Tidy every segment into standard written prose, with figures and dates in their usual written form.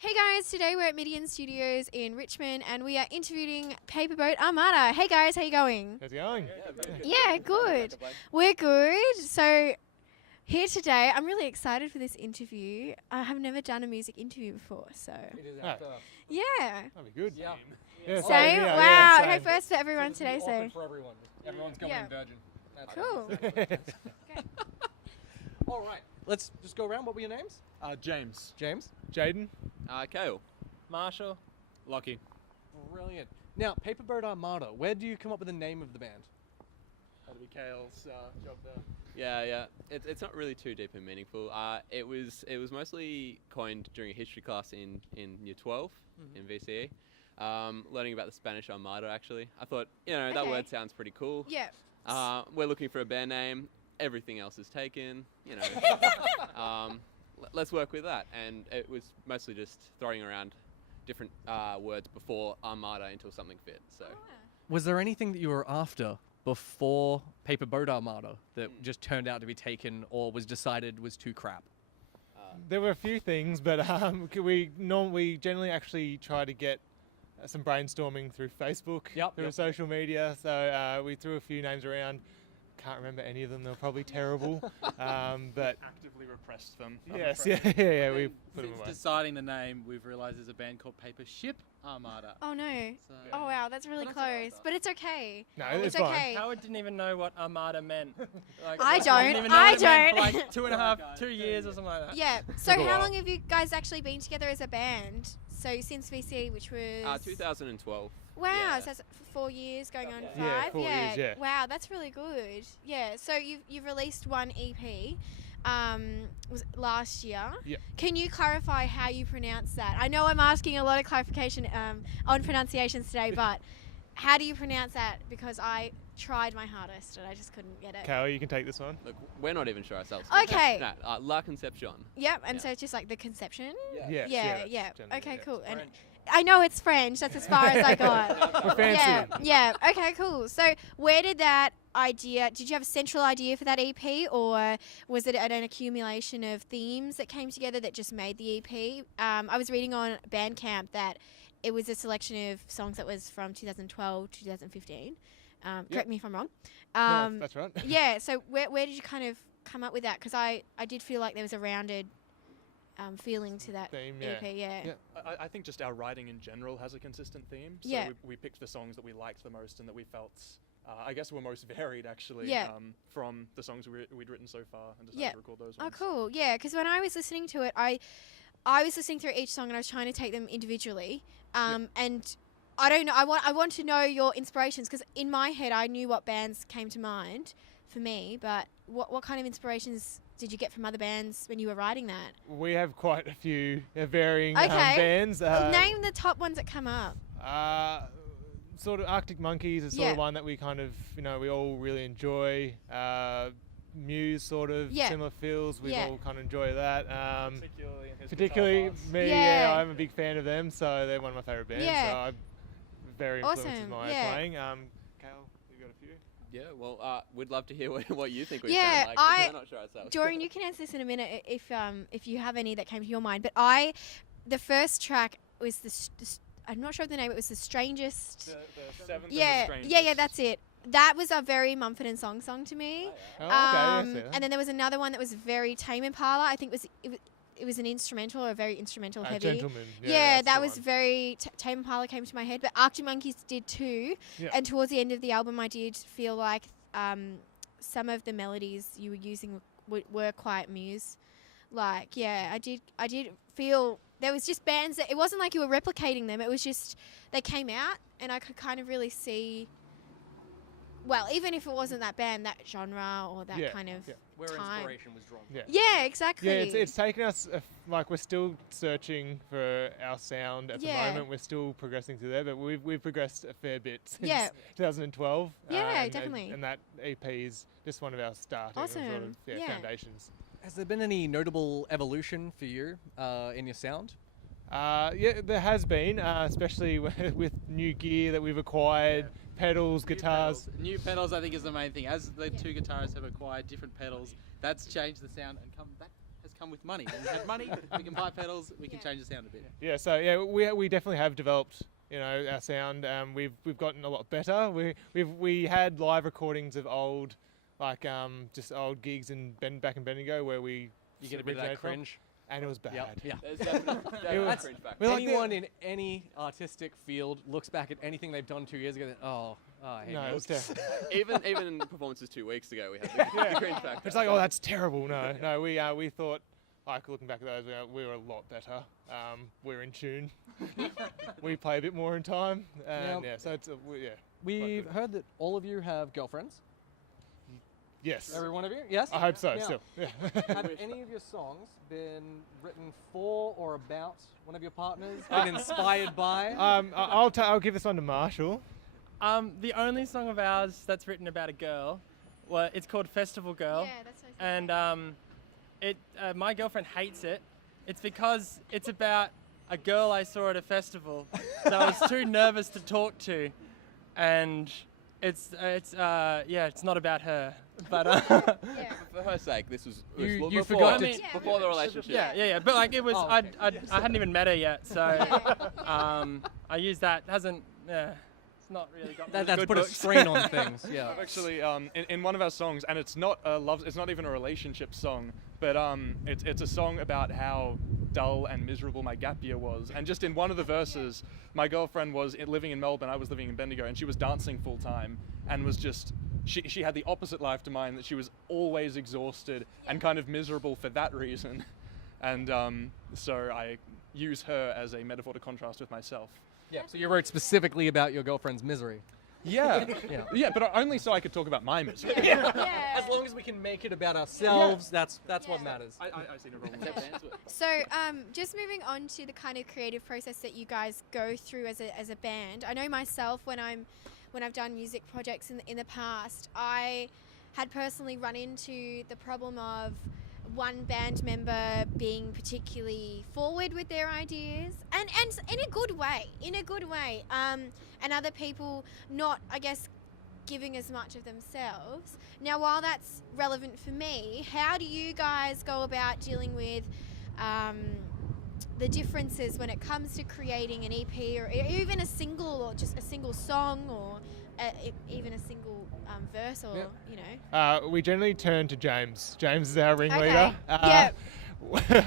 Hey guys, today we're at Midian Studios in Richmond and we are interviewing Boat Armada. Hey guys, how you going? How's it going? Yeah, good. We're good. So here today, I'm really excited for this interview. I have never done a music interview before, so yeah. That'd be good. Yeah. Same? Yeah, wow. same. Okay, first for everyone today, so For everyone. Everyone's coming in virgin. That's cool. Okay. All right. Let's just go around. What were your names? James. James. Jaden? Kale. Marshall. Lockie. Brilliant. Now, Boat Armada. Where do you come up with the name of the band? That'll be Kale's job there. Yeah. It's not really too deep and meaningful. It was mostly coined during a history class in year 12 in VCE. Learning about the Spanish Armada, actually. I thought, that Okay. word sounds pretty cool. Yeah. We're looking for a band name. Everything else is taken, let's work with that. And it was mostly just throwing around different words before Armada until something fit. So Was there anything that you were after before Boat Armada that just turned out to be taken or was decided was too crap? There were a few things, but we generally actually try to get some brainstorming through Facebook, through social media. So we threw a few names around. Can't remember any of them. They were probably terrible. But Actively repressed them. yes, yeah. We put them Since away. deciding the name, we've realised there's a band called Paper Ship Armada. Oh no. So Oh wow, that's really But that's close. But it's okay. No, It's fine. okay. Howard didn't even know what Armada meant. Like, I didn't don't. even know I what it meant for don't. like 2 years or something like that. Yeah. So Took a how while. long have you guys actually been together as a band? So since VC, which was 2012. Wow, Yeah. so that's 4 years going on 5. Yeah, 4 years, yeah. Wow, that's really good. Yeah. So you've released one EP. Was it last year? Yep. Can you clarify how you pronounce that? I know I'm asking a lot of clarification on pronunciations today, but how do you pronounce that? Because I tried my hardest and I just couldn't get it. Kale, you can take this one. Look, we're not even sure ourselves. Okay. No, La Concepcion. Yep. And Yeah. so it's just like the conception. Yes, Yeah. that's Yeah. generally, Okay. yeah. Cool. And I know it's French. That's as far as I got. We're fancy. Yeah. Okay, cool. So where did that idea, did you have a central idea for that EP or was it an accumulation of themes that came together that just made the EP? I was reading on Bandcamp that it was a selection of songs that was from 2012 to 2015. Correct me if I'm wrong. No, that's right. Yeah, so where did you kind of come up with that? Because I did feel like there was a rounded feeling to that Theme, EP, yeah. yeah. I think just our writing in general has a consistent theme. So Yeah. we picked the songs that we liked the most and that we felt, I guess, were most varied actually Yeah. from the songs we'd written so far and decided Yeah. to record those Oh, ones. cool. Yeah, because when I was listening to it, I was listening through each song and I was trying to take them individually. And I don't know. I want to know your inspirations because in my head I knew what bands came to mind for me, but what kind of inspirations did you get from other bands when you were writing that? We have quite a few varying Okay. bands. Name the top ones that come up. Sort of Arctic Monkeys is sort Yeah. of one that we kind of, we all really enjoy. Muse sort of Yeah. similar feels. We Yeah. all kind of enjoy that. Particularly in his Particularly guitar parts. me, Yeah. I'm a big fan of them, so they're one of my favourite bands. Yeah. So I'm very influenced with Awesome, my yeah. playing. Kale, you got a few? Yeah, well, we'd love to hear what you think we Yeah, sound like. We're not sure ourselves. Dorian, you can answer this in a minute if you have any that came to your mind. But the first track was I'm not sure of the name. It was the strangest. The seventh Yeah, and the yeah, strangest. that's it. That was a very Mumford & Sons song to me. Oh, okay, yes, yeah. And then there was another one that was very Tame Impala. I think it was an instrumental or a very instrumental heavy. Gentleman. Yeah, that's that the was one. very Tame Impala came to my head. But Arctic Monkeys did too. Yeah. And towards the end of the album, I did feel like some of the melodies you were using were quite Muse. Like, yeah, I did feel there was just bands that it wasn't like you were replicating them. It was just they came out and I could kind of really see. Well, even if it wasn't that band, that genre or that kind of Where time. inspiration was drawn from. Yeah. Yeah, exactly. Yeah, it's taken us, we're still searching for our sound at the moment. We're still progressing through there, but we've progressed a fair bit since 2012. Yeah, definitely. And that EP is just one of our starting Awesome. sort of Yeah. foundations. Has there been any notable evolution for you in your sound? Yeah, there has been, especially with new gear that we've acquired, pedals, guitars. New pedals, I think, is the main thing. As the two guitarists have acquired different pedals, that's changed the sound and come with money. And we had money, we can buy pedals, we can change the sound a bit. Yeah, so yeah, we definitely have developed, you know, our sound. We've gotten a lot better. We had live recordings of old, like just old gigs back in Bendigo where You get a bit of that cringe. And it was bad. Yeah. There's definitely cringe back. Anyone in any artistic field looks back at anything they've done 2 years ago, I hate No, it was terrible. even performances 2 weeks ago, we had the cringe factor. It's like, oh, that's terrible. No, we thought, like looking back at those, we were a lot better. We're in tune. We play a bit more in time, and so it's We've heard that all of you have girlfriends. Yes. Every one of you? Yes? I hope so. Now, Still. Yeah. Have any of your songs been written for or about one of your partners? Been inspired by? I'll give this one to Marshall. The only song of ours that's written about a girl, well, it's called Festival Girl. Yeah, that's what I said. And my girlfriend hates it. It's because it's about a girl I saw at a festival that I was too nervous to talk to, and it's not about her. But for her sake, this was You before, forgot before the relationship. Yeah. But like it was, I hadn't even met her yet, so I used that. Hasn't. It's not really got That's good put books. a strain on things. Yeah. I've actually, in one of our songs, and it's not it's not even a relationship song, but it's a song about how dull and miserable my gap year was. And just in one of the verses, my girlfriend was living in Melbourne, I was living in Bendigo, and she was dancing full time, and was just, she had the opposite life to mine, that she was always exhausted and kind of miserable for that reason. And so I use her as a metaphor to contrast with myself. Yeah. So you wrote specifically about your girlfriend's misery. Yeah. Yeah, but only so I could talk about my misery. As long as we can make it about ourselves, that's what matters. I see no problem with that. So, just moving on to the kind of creative process that you guys go through as a band. I know myself when I've done music projects in the past, I had personally run into the problem of one band member being particularly forward with their ideas and in a good way, and other people not, I guess, giving as much of themselves. Now, while that's relevant for me, how do you guys go about dealing with the differences when it comes to creating an EP or even a single, or just a single song, or even a single verse, or you know? We generally turn to James. James is our ringleader. Okay.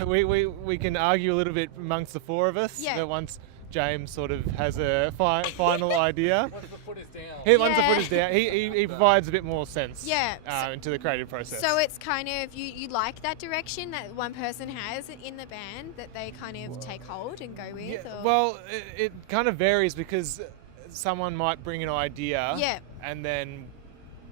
We can argue a little bit amongst the four of us, but once James sort of has a final idea, Once the foot is down. once the foot is down, he provides a bit more sense into the creative process. So it's kind of, you like that direction that one person has in the band that they kind of take hold and go with? Or? Well, it kind of varies, because someone might bring an idea and then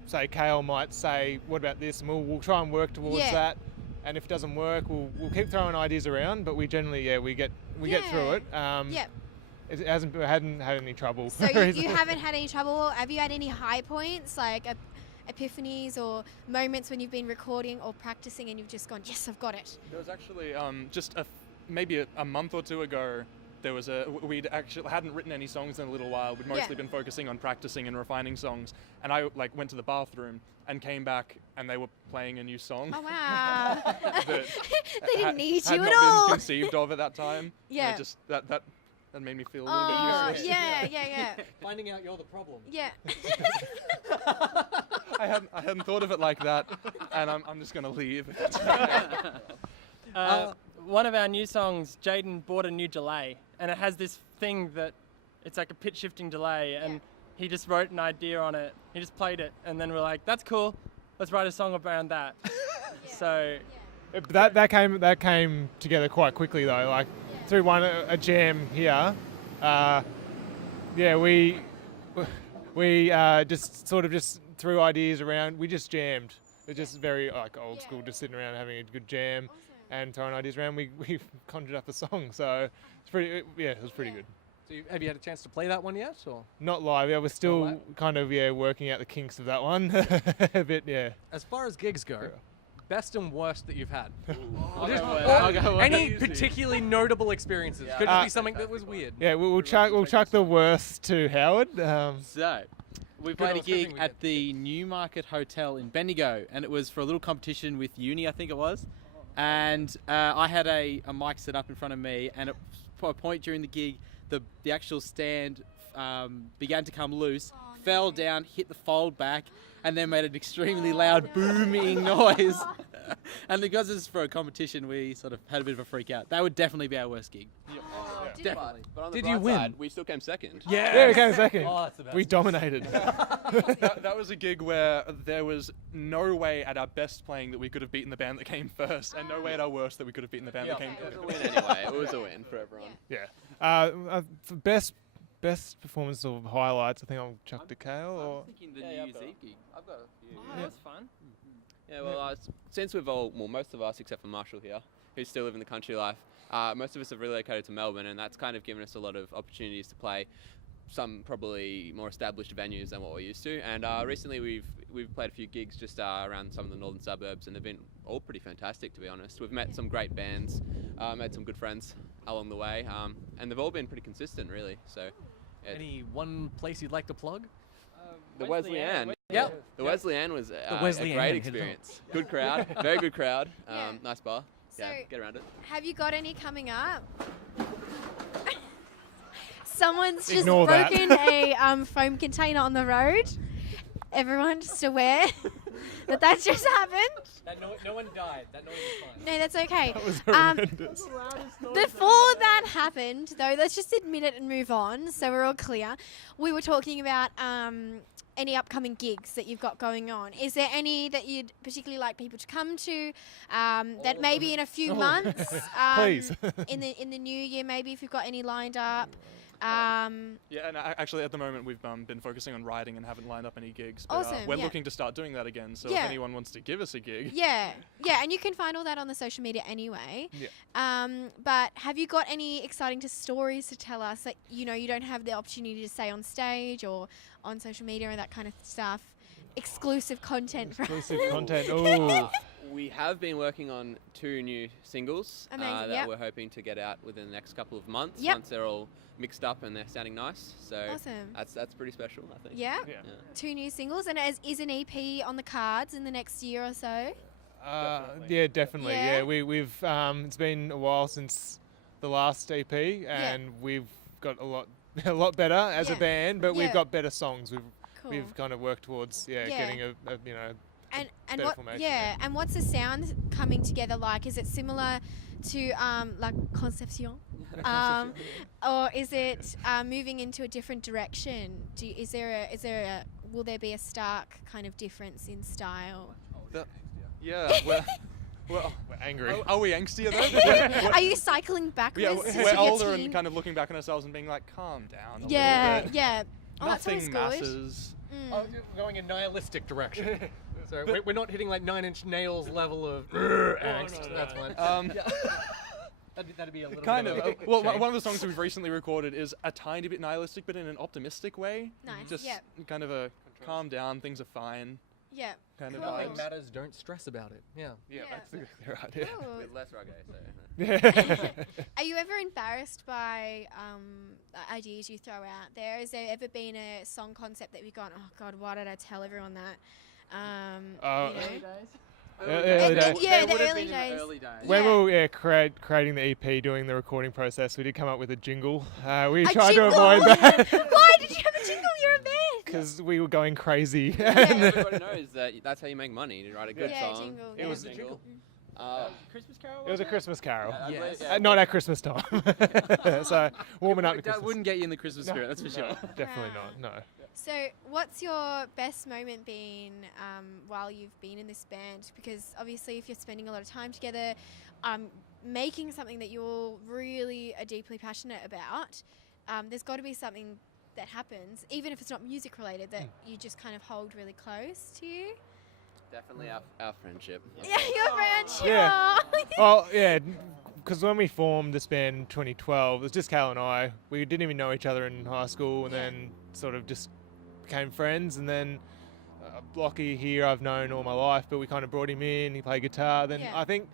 say Kale might say, what about this, and we'll try and work towards that, and if it doesn't work, we'll keep throwing ideas around, but we generally we get through it. It hadn't had any trouble. So you haven't had any trouble? Have you had any high points, like epiphanies or moments when you've been recording or practicing and you've just gone, yes, I've got it? There was actually just maybe a month or two ago, we'd actually hadn't written any songs in a little while. We'd mostly been focusing on practicing and refining songs. And I went to the bathroom and came back, and they were playing a new song. Oh wow! They didn't need you had at not all. been conceived of at that time. Yeah. Just that made me feel a little bit useless. Yeah. Finding out you're the problem. Yeah. I hadn't thought of it like that, and I'm just gonna leave. One of our new songs, Jaden bought a new delay, and it has this thing that it's like a pitch shifting delay, and he just wrote an idea on it. He just played it, and then we're like, "That's cool. Let's write a song around that." So that came together quite quickly though. Like through a jam here. We just sort of just threw ideas around. We just jammed. It was just very old school, just sitting around having a good jam. Awesome. And throwing ideas around, we conjured up a song, so it's pretty. It was pretty good. So have you had a chance to play that one yet, or not live? Yeah, we're still kind of working out the kinks of that one a bit. Yeah. As far as gigs go, best and worst that you've had. I'll go Any particularly notable experiences? Could it be something that was weird? Yeah, we'll chuck the worst to Howard. So, we played a gig at the Newmarket Hotel in Bendigo, and it was for a little competition with uni, I think it was. and I had a mic set up in front of me, and at a point during the gig, the actual stand began to come loose, fell down, hit the fold back, and then made an extremely loud booming noise. And because this is for a competition, we sort of had a bit of a freak out. That would definitely be our worst gig. Definitely. But on the Did bright you win? side, we still came second. Yeah, we came second. Oh, that's the best. We dominated. That was a gig where there was no way at our best playing that we could have beaten the band that came first, and no way at our worst that we could have beaten the band that came It was first. a win anyway. It was a win for everyone. Yeah. For best performance of highlights, I think I'll chuck to Kale. I Or was thinking the New Year's Eve gig. I've got a few. Oh, that was fun. Yeah, well, since we've most of us except for Marshall here, who still live in the country life, most of us have relocated to Melbourne, and that's kind of given us a lot of opportunities to play some probably more established venues than what we're used to. And recently we've played a few gigs just around some of the northern suburbs, and they've been all pretty fantastic, to be honest. We've met some great bands, made some good friends along the way, and they've all been pretty consistent, really. So, Any one place you'd like to plug? the Wesleyan. Yep. The Wesleyan was a Wesleyan, great hit it experience. Good crowd, very good crowd. Yeah. Nice bar. So- Yeah, get around it. Have you got any coming up? Someone's just Ignore that. broken a foam container on the road. Everyone just aware that just happened. No one died. That noise is fine. No, that's okay. that was Um, horrendous. Before that happened, though, let's just admit it and move on so we're all clear. We were talking about any upcoming gigs that you've got going on. Is there any that you'd particularly like people to come to that maybe in a few months? Please. in the new year, maybe if you've got any lined up. Yeah, and actually at the moment we've been focusing on writing and haven't lined up any gigs. But, Awesome, we're yeah. looking to start doing that again, so Yeah. if anyone wants to give us a gig. Yeah, and you can find all that on the social media anyway. Yeah. But have you got any exciting stories to tell us that you don't have the opportunity to say on stage or on social media and that kind of stuff? Exclusive content for Exclusive content. Oh. We have been working on 2 new singles Amazing, that yep. we're hoping to get out within the next couple of months Yep. once they're all mixed up and they're sounding nice. So Awesome. that's pretty special, I think. Yeah? Yeah. 2 new singles, and is an EP on the cards in the next year or so? Yeah, definitely. Yeah? Yeah, we've it's been a while since the last EP, and we've got a lot better as Yeah. a band, but Yeah. we've got better songs. Cool. We've kind of worked towards Yeah. getting a and better what? formation, Yeah, and what's the sound coming together like? Is it similar to like Concepcion, or is it moving into a different direction? Will there be a stark kind of difference in style? Yeah, well, we're angry. are we angstier though? Are you cycling Yeah, backwards? to we're your older teen? and kind of looking back on ourselves and being like, calm down. Yeah, A little bit. yeah. Oh, that's always Nothing good. masses. Mm. Oh, you're going a nihilistic direction. So we're not hitting like 9 Inch Nails level of angst. no, That's fine. That'd be a little Kind bit of. a Well, change. one of the songs that we've recently recorded is a tiny bit nihilistic, but in an optimistic way. Nice. Just Yep. kind of a calm down, things are fine Yeah. kind Cool. of Nothing vibes. matters. Don't stress about it. Yeah. Yeah, Yeah. that's exactly right. Yeah. Cool. With less reggae, so. Yeah. Are you ever embarrassed by ideas you throw out there? Has there ever been a song concept that you've gone, oh God, why did I tell everyone that? Early days. Yeah, They the would have early been in the days. early days. When Yeah. we were creating the EP, doing the recording process, we did come up with a jingle. We A tried jingle? to avoid that Why did you have a jingle? You're a band. because we were going crazy. Everybody knows that that's how you make money. You write a good Yeah, song. jingle, It yeah. was a a jingle. Christmas Carol. It was a Christmas carol. I Yes. believe- yeah, Not at Christmas time. So warming up to That Christmas. wouldn't get you in the Christmas spirit, that's for No, sure. definitely Wow. not. No. So, what's your best moment been while you've been in this band? Because obviously, if you're spending a lot of time together, making something that you're really deeply passionate about, there's got to be something that happens, even if it's not music related, that you just kind of hold really close to you. Definitely our friendship. Yeah, your friendship. Yeah. Well, yeah, because when we formed this band in 2012, it was just Cal and I. We didn't even know each other in high school, and Yeah. then sort of just became friends. And then Blocky here, I've known all my life, but we kind of brought him in. He played guitar. Then Yeah. I think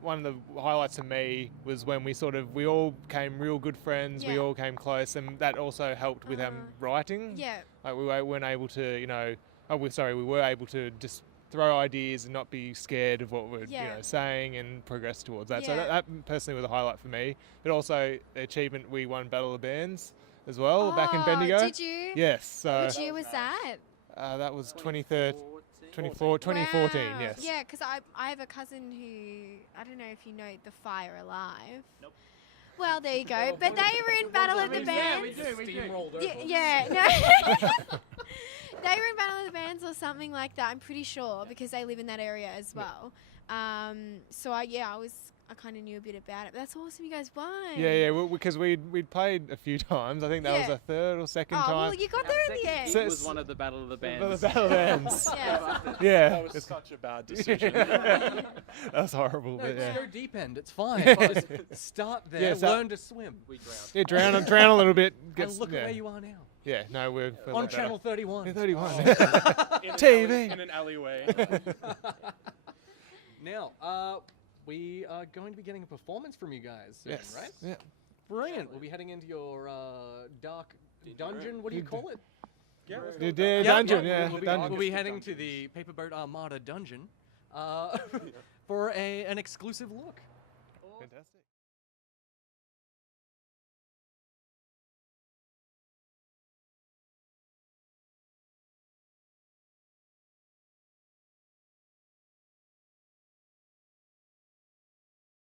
one of the highlights to me was when we all became real good friends. We Yeah. all came close, and that also helped with Uh-huh. writing. Yeah. Like we weren't able to, we were able to just throw ideas and not be scared of what we're Yeah. saying and progress towards that. So Yeah. that personally was a highlight for me. But also the achievement, we won Battle of the Bands as well back in Oh, Bendigo. Did you? Yes. So Which year was that? that was 2014, Wow. yes. Yeah, because I have a cousin who, I don't know if you know The Fire Alive. Nope. Well, there you go. But they were in Battle of the Bands. Steamrolled Yeah, no. They were in Battle of the Bands or something like that, I'm pretty sure, because they live in that area as well. So I kind of knew a bit about it. But that's awesome, you guys won. Yeah, because we'd played a few times. I think that was Yeah. the third or second Oh, time. well, you got there in the end. So- It was one of the Battle of the Bands. The Battle of the Bands. Yeah. Yeah. That was such a bad decision. That was horrible, No, but just yeah. go deep end. It's fine. Just start there. Yeah, so- learn to swim. We drowned. Yeah, drown a little bit. And look at where you are now. Yeah, no, we're a On lot channel better. 31. Yeah, 31. In an TV. in an alleyway. Now, we are going to be getting a performance from you guys soon, Yes. right? Yeah. Brilliant. We'll be heading into your dark dungeon. What do you call it? The dungeon, yeah. We'll Dungeon. be heading to the Boat Armada dungeon for an exclusive look. Fantastic.